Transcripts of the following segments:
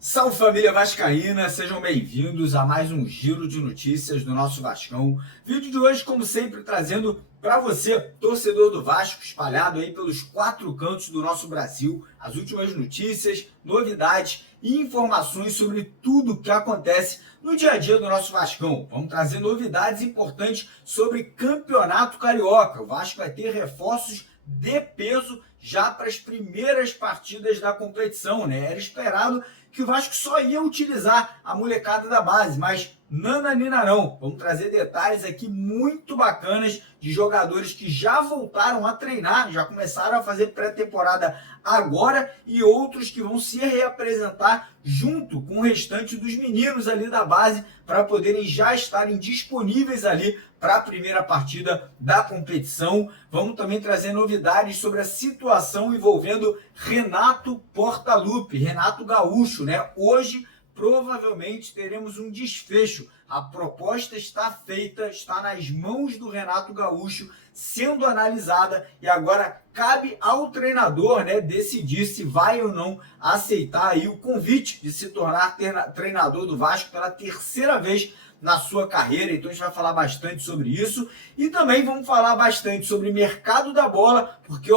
Salve família vascaína, sejam bem-vindos a mais um giro de notícias do nosso Vascão. Vídeo de hoje, como sempre, trazendo para você, torcedor do Vasco, espalhado aí pelos 4 cantos do nosso Brasil, as últimas notícias, novidades e informações sobre tudo o que acontece no dia a dia do nosso Vascão. Vamos trazer novidades importantes sobre Campeonato Carioca. O Vasco vai ter reforços de peso já para as primeiras partidas da competição, né? Era esperado que o Vasco só ia utilizar a molecada da base, mas nananina não. Vamos trazer detalhes aqui muito bacanas de jogadores que já voltaram a treinar, já começaram a fazer pré-temporada agora e outros que vão se reapresentar junto com o restante dos meninos ali da base para poderem já estarem disponíveis ali para a primeira partida da competição. Vamos também trazer novidades sobre a situação envolvendo Renato Portaluppi, Renato Gaúcho, né? Hoje provavelmente teremos um desfecho. A proposta está feita, está nas mãos do Renato Gaúcho, sendo analisada e agora cabe ao treinador, né, decidir se vai ou não aceitar aí o convite de se tornar treinador do Vasco pela terceira vez na sua carreira. Então a gente vai falar bastante sobre isso e também vamos falar bastante sobre mercado da bola, porque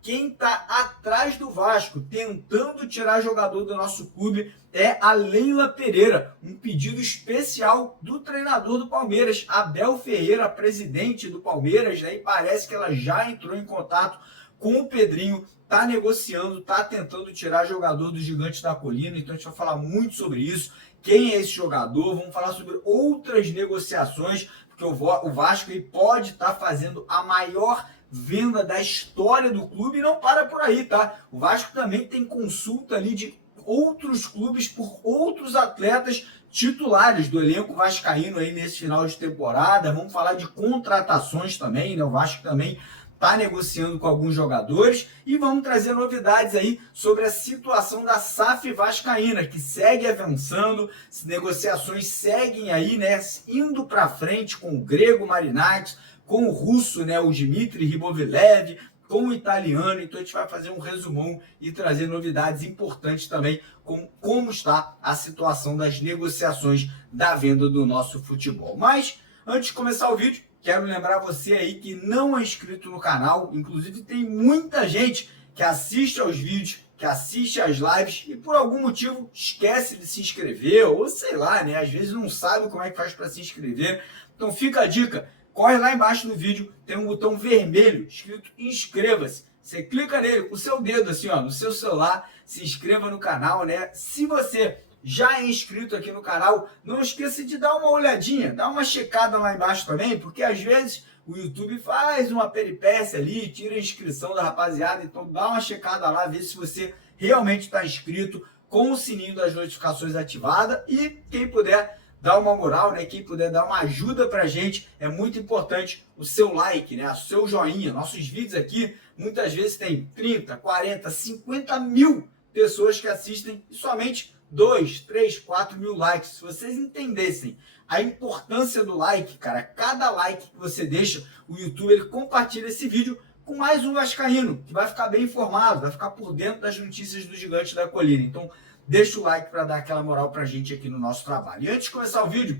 quem está atrás do Vasco, tentando tirar jogador do nosso clube, é a Leila Pereira, um pedido especial do treinador do Palmeiras, Abel Ferreira, presidente do Palmeiras, né? E parece que ela já entrou em contato com o Pedrinho, está negociando, está tentando tirar jogador do Gigante da Colina. Então a gente vai falar muito sobre isso, quem é esse jogador, vamos falar sobre outras negociações, porque o Vasco pode estar fazendo a maior venda da história do clube e não para por aí, tá? O Vasco também tem consulta ali de outros clubes por outros atletas titulares do elenco vascaíno aí nesse final de temporada. Vamos falar de contratações também, né? O Vasco também está negociando com alguns jogadores e vamos trazer novidades aí sobre a situação da SAF vascaína, que segue avançando, as negociações seguem aí, né, indo para frente com o grego Marinakis, com o russo, né, o Dmitry Ribovilev, com o italiano. Então a gente vai fazer um resumão e trazer novidades importantes também com como está a situação das negociações da venda do nosso futebol. Mas antes de começar o vídeo, quero lembrar você aí que não é inscrito no canal. Inclusive tem muita gente que assiste aos vídeos, que assiste às lives e por algum motivo esquece de se inscrever, ou sei lá, né, às vezes não sabe como é que faz para se inscrever. Então fica a dica. Corre lá embaixo no vídeo, tem um botão vermelho escrito inscreva-se. Você clica nele com o seu dedo assim, no seu celular, se inscreva no canal, né? Se você já é inscrito aqui no canal, não esqueça de dar uma olhadinha, dá uma checada lá embaixo também, porque às vezes o YouTube faz uma peripécia ali, tira a inscrição da rapaziada, então dá uma checada lá, vê se você realmente está inscrito, com o sininho das notificações ativado e quem puder dá uma moral, né? Quem puder dar uma ajuda pra gente, é muito importante o seu like, né? O seu joinha. Nossos vídeos aqui, muitas vezes tem 30, 40, 50 mil pessoas que assistem e somente 2, 3, 4 mil likes. Se vocês entendessem a importância do like, cara, cada like que você deixa, o YouTube ele compartilha esse vídeo com mais um vascaíno, que vai ficar bem informado, vai ficar por dentro das notícias do Gigante da Colina. Então, deixa o like para dar aquela moral para a gente aqui no nosso trabalho. E antes de começar o vídeo,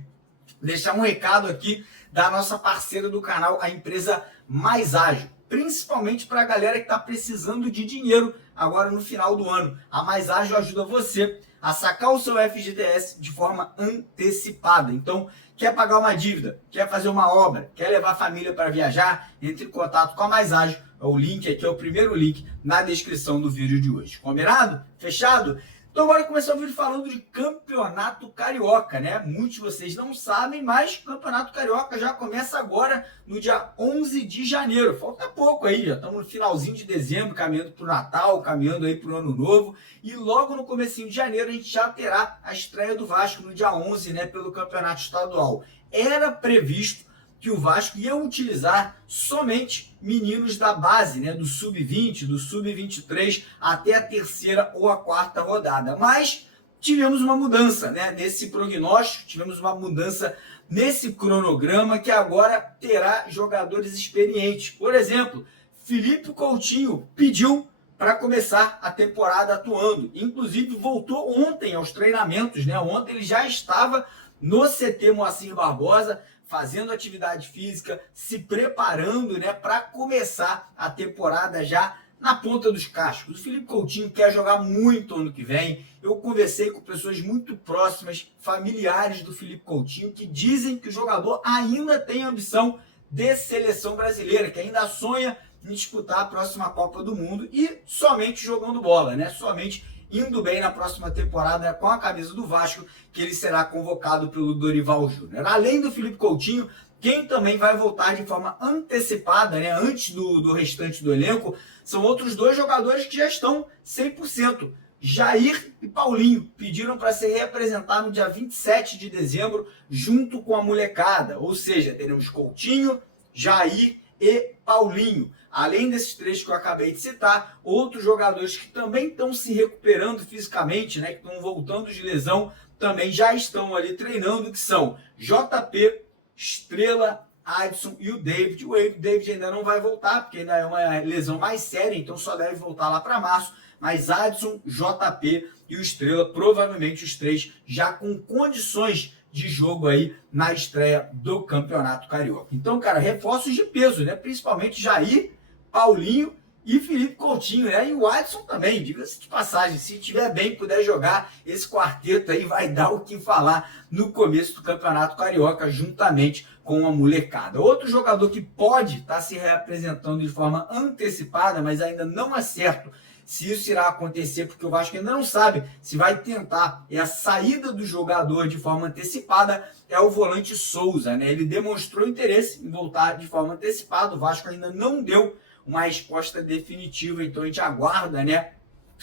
deixar um recado aqui da nossa parceira do canal, a empresa Mais Ágil. Principalmente para a galera que está precisando de dinheiro agora no final do ano. A Mais Ágil ajuda você a sacar o seu FGTS de forma antecipada. Então, quer pagar uma dívida, quer fazer uma obra, quer levar a família para viajar, entre em contato com a Mais Ágil. O link aqui é o primeiro link na descrição do vídeo de hoje. Combinado? Fechado? Então agora começar o vídeo falando de Campeonato Carioca, né? Muitos de vocês não sabem, mas Campeonato Carioca já começa agora no dia 11 de janeiro. Falta pouco aí, já estamos no finalzinho de dezembro, caminhando para o Natal, caminhando aí para o Ano Novo. E logo no comecinho de janeiro a gente já terá a estreia do Vasco no dia 11, né? Pelo Campeonato Estadual. Era previsto que o Vasco ia utilizar somente meninos da base, né, do sub-20, do sub-23, até a terceira ou a quarta rodada. Mas tivemos uma mudança, né, nesse prognóstico, tivemos uma mudança nesse cronograma que agora terá jogadores experientes. Por exemplo, Felipe Coutinho pediu para começar a temporada atuando. Inclusive voltou ontem aos treinamentos, né? Ontem ele já estava no CT Moacir Barbosa, fazendo atividade física, se preparando, né, para começar a temporada já na ponta dos cascos. O Felipe Coutinho quer jogar muito ano que vem. Eu conversei com pessoas muito próximas, familiares do Felipe Coutinho, que dizem que o jogador ainda tem ambição de seleção brasileira, que ainda sonha em disputar a próxima Copa do Mundo e somente jogando bola, né? Somente indo bem na próxima temporada com a camisa do Vasco, que ele será convocado pelo Dorival Júnior. Além do Felipe Coutinho, quem também vai voltar de forma antecipada, né, antes do restante do elenco, são outros dois jogadores que já estão 100%. Jair e Paulinho pediram para se reapresentar no dia 27 de dezembro, junto com a molecada. Ou seja, teremos Coutinho, Jair e Paulinho. Além desses três que eu acabei de citar, outros jogadores que também estão se recuperando fisicamente, né, que estão voltando de lesão, também já estão ali treinando, que são JP, Estrela, Adson e o David. O David ainda não vai voltar, porque ainda é uma lesão mais séria, então só deve voltar lá para março. Mas Adson, JP e o Estrela, provavelmente os três já com condições de jogo aí na estreia do Campeonato Carioca. Então, cara, reforços de peso, né? Principalmente Jair, Paulinho e Felipe Coutinho, né? E o Adson também, diga-se de passagem, se estiver bem, puder jogar, esse quarteto aí vai dar o que falar no começo do Campeonato Carioca, juntamente com a molecada. Outro jogador que pode estar se reapresentando de forma antecipada, mas ainda não é certo se isso irá acontecer, porque o Vasco ainda não sabe se vai tentar a saída do jogador de forma antecipada, é o volante Souza, né? Ele demonstrou interesse em voltar de forma antecipada, o Vasco ainda não deu uma resposta definitiva, então a gente aguarda, né,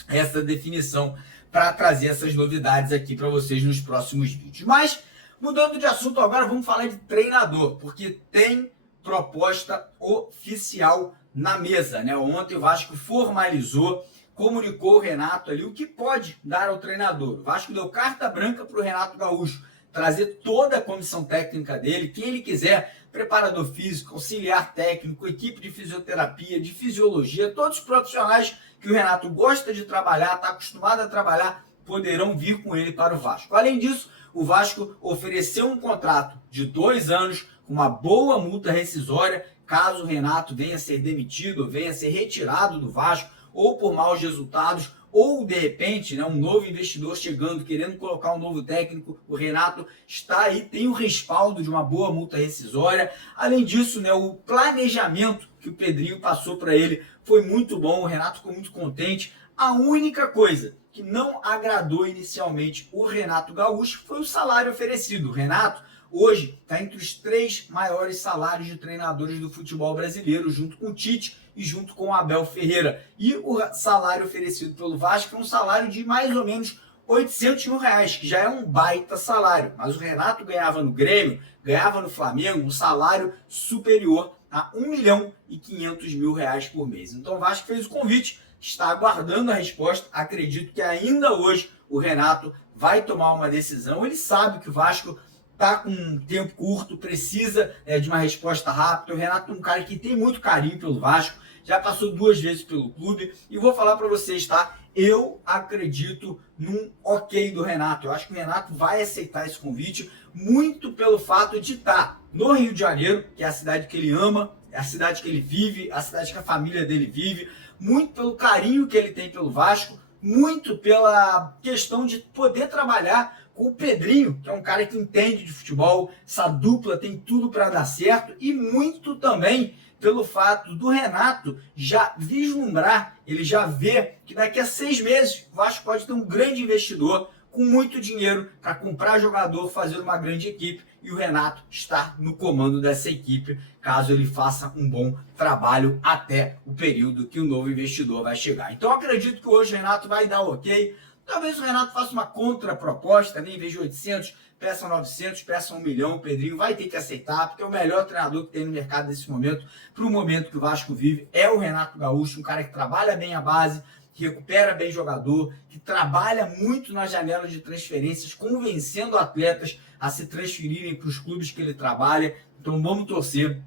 essa definição para trazer essas novidades aqui para vocês nos próximos vídeos. Mas, mudando de assunto agora, vamos falar de treinador, porque tem proposta oficial na mesa, né? Ontem o Vasco formalizou, comunicou o Renato ali o que pode dar ao treinador. O Vasco deu carta branca para o Renato Gaúcho trazer toda a comissão técnica dele, quem ele quiser, preparador físico, auxiliar técnico, equipe de fisioterapia, de fisiologia, todos os profissionais que o Renato gosta de trabalhar, está acostumado a trabalhar, poderão vir com ele para o Vasco. Além disso, o Vasco ofereceu um contrato de 2 anos, com uma boa multa rescisória, caso o Renato venha a ser demitido, venha a ser retirado do Vasco, ou por maus resultados, ou de repente, né, um novo investidor chegando, querendo colocar um novo técnico. O Renato está aí, tem o respaldo de uma boa multa rescisória. Além disso, né, o planejamento que o Pedrinho passou para ele foi muito bom, o Renato ficou muito contente. A única coisa que não agradou inicialmente o Renato Gaúcho foi o salário oferecido. O Renato hoje está entre os 3 maiores salários de treinadores do futebol brasileiro, junto com o Tite e junto com o Abel Ferreira. E o salário oferecido pelo Vasco é um salário de mais ou menos 800 mil reais, que já é um baita salário. Mas o Renato ganhava no Grêmio, ganhava no Flamengo um salário superior a 1.500.000 reais por mês. Então o Vasco fez o convite, está aguardando a resposta. Acredito que ainda hoje o Renato vai tomar uma decisão. Ele sabe que o Vasco está com um tempo curto, precisa de uma resposta rápida. O Renato é um cara que tem muito carinho pelo Vasco, já passou 2 vezes pelo clube, e vou falar para vocês, tá? Eu acredito num ok do Renato. Eu acho que o Renato vai aceitar esse convite, muito pelo fato de estar no Rio de Janeiro, que é a cidade que ele ama, é a cidade que ele vive, a cidade que a família dele vive, muito pelo carinho que ele tem pelo Vasco, muito pela questão de poder trabalhar com o Pedrinho, que é um cara que entende de futebol, essa dupla tem tudo para dar certo, e muito também pelo fato do Renato já vislumbrar, ele já vê que daqui a 6 meses o Vasco pode ter um grande investidor com muito dinheiro para comprar jogador, fazer uma grande equipe, e o Renato está no comando dessa equipe, caso ele faça um bom trabalho até o período que o novo investidor vai chegar. Então eu acredito que hoje o Renato vai dar ok. Talvez o Renato faça uma contraproposta, né? Em vez de 800, peça 900, peça 1 milhão. O Pedrinho vai ter que aceitar, porque é o melhor treinador que tem no mercado nesse momento, para o momento que o Vasco vive, é o Renato Gaúcho, um cara que trabalha bem a base, que recupera bem jogador, que trabalha muito na janela de transferências, convencendo atletas a se transferirem para os clubes que ele trabalha. Então vamos torcer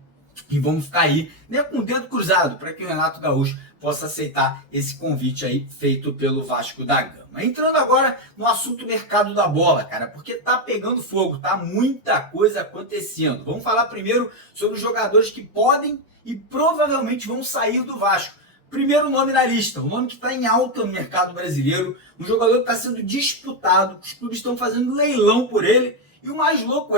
e vamos ficar aí, né, com o dedo cruzado para que o Renato Gaúcho possa aceitar esse convite aí feito pelo Vasco da Gama. Entrando agora no assunto mercado da bola, cara, porque tá pegando fogo, tá muita coisa acontecendo. Vamos falar primeiro sobre os jogadores que podem e provavelmente vão sair do Vasco. Primeiro nome na lista, um nome que está em alta no mercado brasileiro, um jogador que está sendo disputado, os clubes estão fazendo leilão por ele, e o mais louco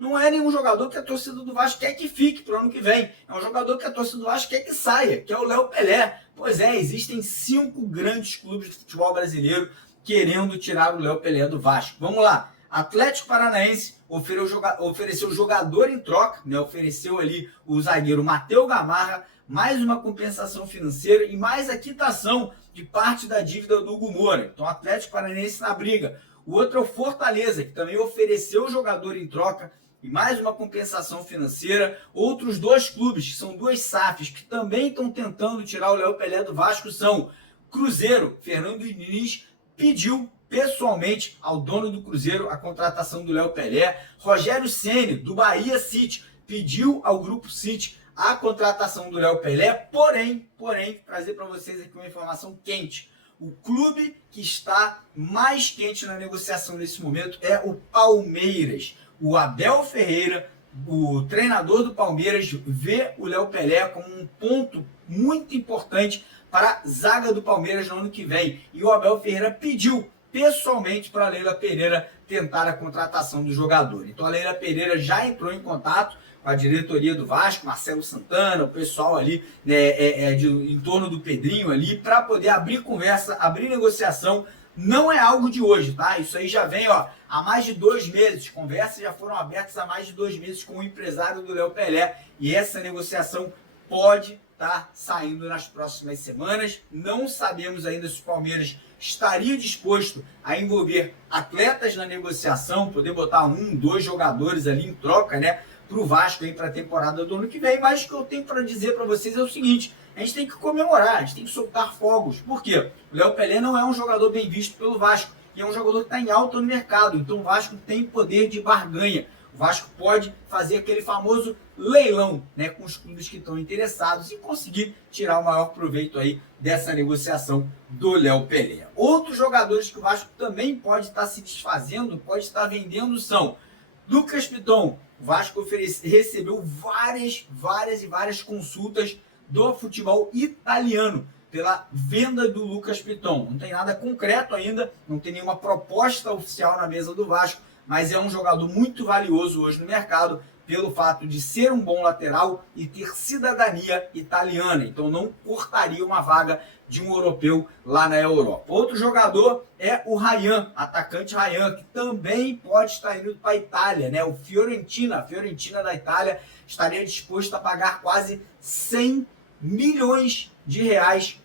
não é nenhum jogador que a torcida do Vasco quer que fique para o ano que vem. É um jogador que a torcida do Vasco quer que saia, que é o Léo Pelé. Pois é, existem 5 grandes clubes de futebol brasileiro querendo tirar o Léo Pelé do Vasco. Vamos lá. Atlético Paranaense ofereceu jogador em troca, né? Ofereceu ali o zagueiro Matheus Gamarra, mais uma compensação financeira e mais a quitação de parte da dívida do Hugo Moura. Então, Atlético Paranaense na briga. O outro é o Fortaleza, que também ofereceu jogador em troca e mais uma compensação financeira. Outros 2 clubes, que são 2 SAFs, que também estão tentando tirar o Léo Pelé do Vasco, são Cruzeiro. Fernando Diniz pediu pessoalmente ao dono do Cruzeiro a contratação do Léo Pelé. Rogério Ceni, do Bahia City, pediu ao Grupo City a contratação do Léo Pelé. Porém, trazer para vocês aqui uma informação quente. O clube que está mais quente na negociação nesse momento é o Palmeiras. O Abel Ferreira, o treinador do Palmeiras, vê o Léo Pelé como um ponto muito importante para a zaga do Palmeiras no ano que vem. E o Abel Ferreira pediu pessoalmente para a Leila Pereira tentar a contratação do jogador. Então a Leila Pereira já entrou em contato com a diretoria do Vasco, Marcelo Santana, o pessoal ali, né, em torno do Pedrinho ali, para poder abrir conversa, abrir negociação. Não é algo de hoje, tá? Isso aí já vem, há mais de 2 meses. Conversas já foram abertas há mais de 2 meses com o empresário do Léo Pelé. E essa negociação pode estar saindo nas próximas semanas. Não sabemos ainda se o Palmeiras estaria disposto a envolver atletas na negociação, poder botar 1, 2 jogadores ali em troca, né, para o Vasco aí para a temporada do ano que vem. Mas o que eu tenho para dizer para vocês é o seguinte: a gente tem que comemorar, a gente tem que soltar fogos. Por quê? O Léo Pelé não é um jogador bem visto pelo Vasco e é um jogador que está em alta no mercado. Então o Vasco tem poder de barganha. O Vasco pode fazer aquele famoso leilão, né, com os clubes que estão interessados e conseguir tirar o maior proveito aí dessa negociação do Léo Pelé. Outros jogadores que o Vasco também pode estar se desfazendo, pode estar vendendo são Lucas Piton. O Vasco recebeu várias consultas do futebol italiano pela venda do Lucas Piton. Não tem nada concreto ainda, não tem nenhuma proposta oficial na mesa do Vasco, mas é um jogador muito valioso hoje no mercado pelo fato de ser um bom lateral e ter cidadania italiana. Então não cortaria uma vaga de um europeu lá na Europa. Outro jogador é o Ryan, atacante Ryan, que também pode estar indo para a Itália, né? O Fiorentina, a Fiorentina da Itália estaria disposto a pagar quase 100 milhões de reais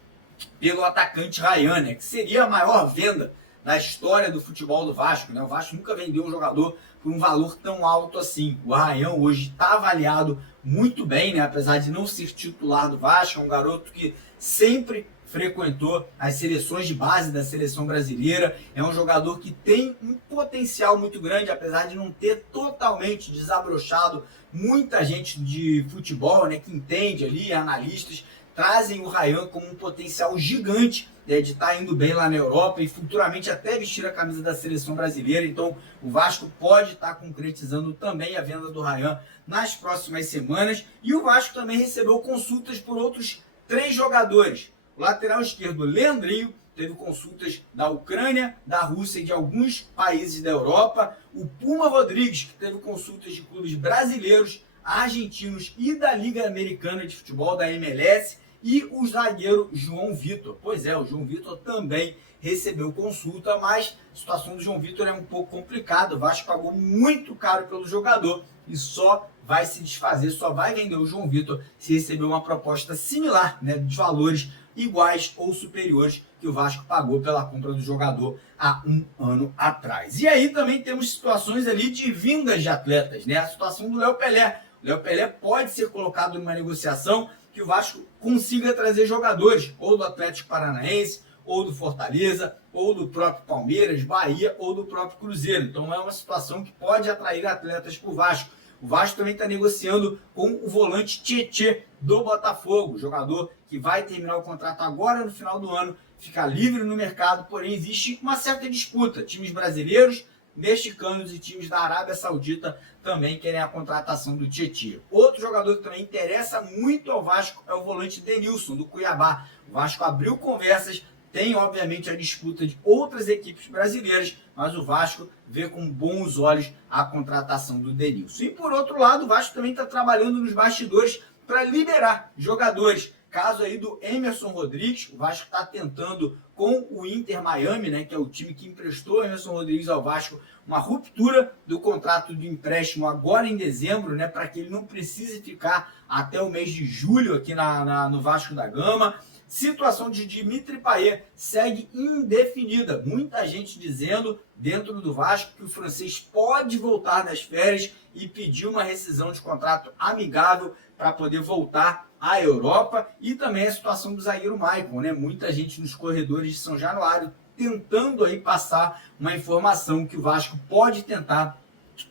pelo atacante Ryan, né? Que seria a maior venda da história do futebol do Vasco, né? O Vasco nunca vendeu um jogador por um valor tão alto assim. O Ryan hoje está avaliado muito bem, né? Apesar de não ser titular do Vasco, é um garoto que sempre frequentou as seleções de base da seleção brasileira, é um jogador que tem um potencial muito grande, apesar de não ter totalmente desabrochado. Muita gente de futebol, né, que entende ali, analistas, trazem o Ryan como um potencial gigante, né, de estar indo bem lá na Europa e futuramente até vestir a camisa da seleção brasileira. Então o Vasco pode estar concretizando também a venda do Ryan nas próximas semanas. E o Vasco também recebeu consultas por outros 3 jogadores. O lateral esquerdo, Leandrinho, teve consultas da Ucrânia, da Rússia e de alguns países da Europa. O Puma Rodrigues, que teve consultas de clubes brasileiros, argentinos e da Liga Americana de Futebol, da MLS. E o zagueiro João Vitor. Pois é, o João Vitor também recebeu consulta, mas a situação do João Vitor é um pouco complicada. O Vasco pagou muito caro pelo jogador e só vai se desfazer, só vai vender o João Vitor se receber uma proposta similar, né, de valores iguais ou superiores que o Vasco pagou pela compra do jogador há um ano atrás. E aí também temos situações ali de vindas de atletas, né? A situação do Léo Pelé. O Léo Pelé pode ser colocado numa negociação que o Vasco consiga trazer jogadores, ou do Atlético Paranaense, ou do Fortaleza, ou do próprio Palmeiras, Bahia ou do próprio Cruzeiro. Então é uma situação que pode atrair atletas para o Vasco. O Vasco também está negociando com o volante Tietê do Botafogo, jogador que vai terminar o contrato agora no final do ano, fica livre no mercado, porém existe uma certa disputa. Times brasileiros, mexicanos e times da Arábia Saudita também querem a contratação do Tietê. Outro jogador que também interessa muito ao Vasco é o volante Denilson, do Cuiabá. O Vasco abriu conversas, tem obviamente a disputa de outras equipes brasileiras, mas o Vasco vê com bons olhos a contratação do Denilson. E por outro lado, o Vasco também está trabalhando nos bastidores para liberar jogadores. Caso aí do Emerson Rodrigues, o Vasco está tentando com o Inter Miami, né, que é o time que emprestou o Emerson Rodrigues ao Vasco, uma ruptura do contrato de empréstimo agora em dezembro, né, para que ele não precise ficar até o mês de julho aqui no Vasco da Gama. Situação de Dimitri Payet segue indefinida. Muita gente dizendo dentro do Vasco que o francês pode voltar das férias e pedir uma rescisão de contrato amigável para poder voltar à Europa. E também a situação do zagueiro Maicon, né? Muita gente nos corredores de São Januário tentando aí passar uma informação que o Vasco pode tentar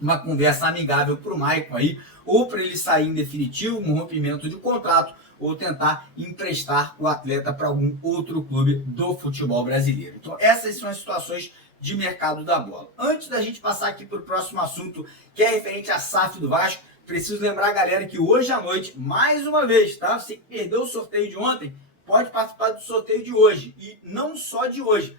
uma conversa amigável para o Maicon aí, ou para ele sair em definitivo, um rompimento de contrato, ou tentar emprestar o atleta para algum outro clube do futebol brasileiro. Então essas são as situações de mercado da bola. Antes da gente passar aqui para o próximo assunto, que é referente à SAF do Vasco, preciso lembrar a galera que hoje à noite, mais uma vez, tá? Você que perdeu o sorteio de ontem, pode participar do sorteio de hoje. E não só de hoje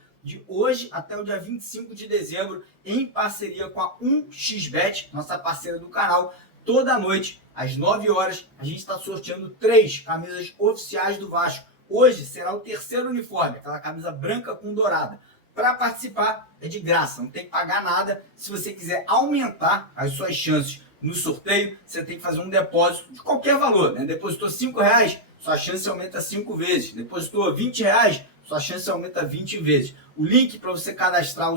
até o dia 25 de dezembro, em parceria com a 1xBet, nossa parceira do canal. Toda noite, às 9 horas, a gente está sorteando 3 camisas oficiais do Vasco. Hoje será o terceiro uniforme, aquela camisa branca com dourada. Para participar é de graça, não tem que pagar nada. Se você quiser aumentar as suas chances no sorteio, você tem que fazer um depósito de qualquer valor, né? Depositou R$5, sua chance aumenta 5 vezes. Depositou R$20, sua chance aumenta 20 vezes. O link para você cadastrar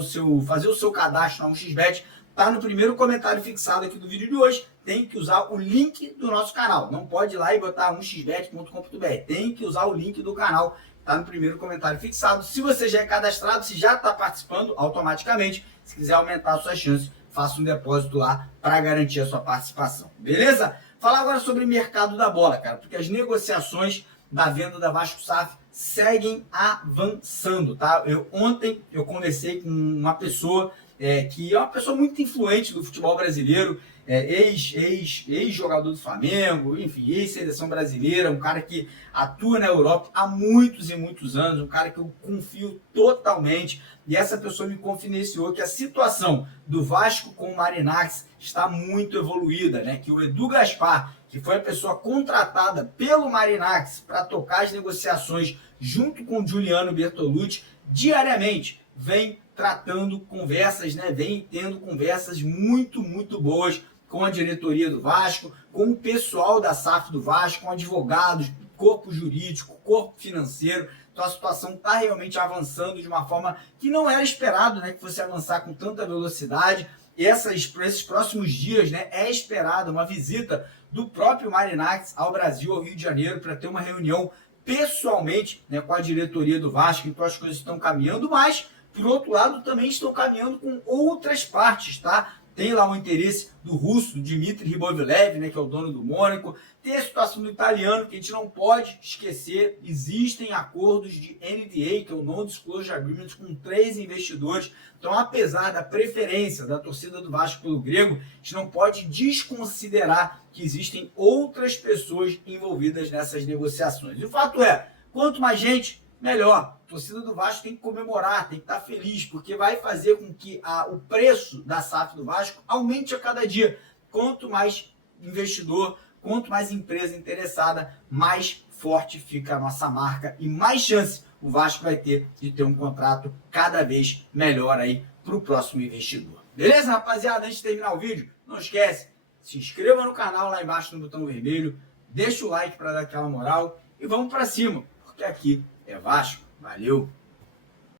fazer o seu cadastro na 1xBet está no primeiro comentário fixado aqui do vídeo de hoje. Tem que usar o link do nosso canal. Não pode ir lá e botar 1xbet.com.br. Tem que usar o link do canal. Está no primeiro comentário fixado. Se você já é cadastrado, se já está participando, automaticamente, se quiser aumentar a sua chance, faça um depósito lá para garantir a sua participação. Beleza? Falar agora sobre o mercado da bola, cara, porque as negociações da venda da Vasco SAF seguem avançando, tá? Ontem eu conversei com uma pessoa que é uma pessoa muito influente do futebol brasileiro, ex-jogador do Flamengo, enfim, ex-seleção brasileira, um cara que atua na Europa há muitos e muitos anos, um cara que eu confio totalmente, e essa pessoa me confidenciou que a situação do Vasco com o Marinacci está muito evoluída, né? Que o Edu Gaspar, que foi a pessoa contratada pelo Marinacci para tocar as negociações junto com o Giuliano Bertolucci, diariamente vem tratando conversas, né? Vem tendo conversas muito boas com a diretoria do Vasco, com o pessoal da SAF do Vasco, com advogados, corpo jurídico, corpo financeiro. Então a situação está realmente avançando de uma forma que não era esperado, né? Que fosse avançar com tanta velocidade. Por esses próximos dias, né, é esperada uma visita do próprio Marinacci ao Brasil, ao Rio de Janeiro, para ter uma reunião pessoalmente, né, com a diretoria do Vasco. Então as coisas estão caminhando, mas por outro lado também estão caminhando com outras partes, tá? Tem lá o interesse do russo, do Dmitry Ribovilev, né, que é o dono do Mônaco. Tem a situação do italiano, que a gente não pode esquecer. Existem acordos de NDA, que é o Non-Disclosure Agreement, com 3 investidores. Então, apesar da preferência da torcida do Vasco pelo grego, a gente não pode desconsiderar que existem outras pessoas envolvidas nessas negociações. E o fato é, quanto mais gente, melhor. A torcida do Vasco tem que comemorar, tem que estar feliz, porque vai fazer com que o preço da SAF do Vasco aumente a cada dia. Quanto mais investidor, quanto mais empresa interessada, mais forte fica a nossa marca e mais chance o Vasco vai ter de ter um contrato cada vez melhor aí para o próximo investidor. Beleza, rapaziada? Antes de terminar o vídeo, não esquece, se inscreva no canal lá embaixo no botão vermelho, deixa o like para dar aquela moral e vamos para cima, porque aqui é Vasco. Valeu!